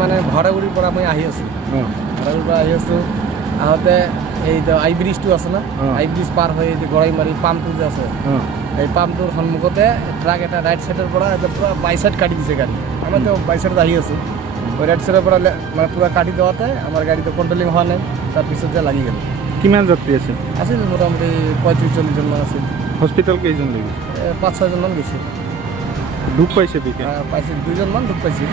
মানে ভৰাগুৰিৰ পৰা মই আহি আছোঁ, ভৰাগুৰিৰ পৰা আহি আছোঁ। আহোঁতে এই আই ব্ৰিজটো আছে না, আই ব্ৰিজ পাৰ হৈ এই গৰাইমাৰী পাম্পটো যে আছে, এই পাম্পটোৰ সন্মুখতে ট্ৰাক এটা ৰাইট চাইডৰ পৰা পূৰা বাই চাইড কাটি দিছে গাড়ী। আমিতো বাই চাইডত আহি আছোঁ, ওই রাইট সাইডের পৰা মানে পুৰা কাটি দেওয়াতে আমাৰ গাড়িতে কন্ট্ৰোলিং হওয়া নাই, তাৰপিছত যে লাগি গেল। কিমান যাত্ৰী আছিল? আছিল মোটামুটি 35-40 জনমান আছিল। হস্পিটেল কেইজন লৈ গৈছে? 5-6 জনমান গৈছে। দুখ পাইছে বিশেষ? পাইছে, 2 জনমান দুখ পাইছে।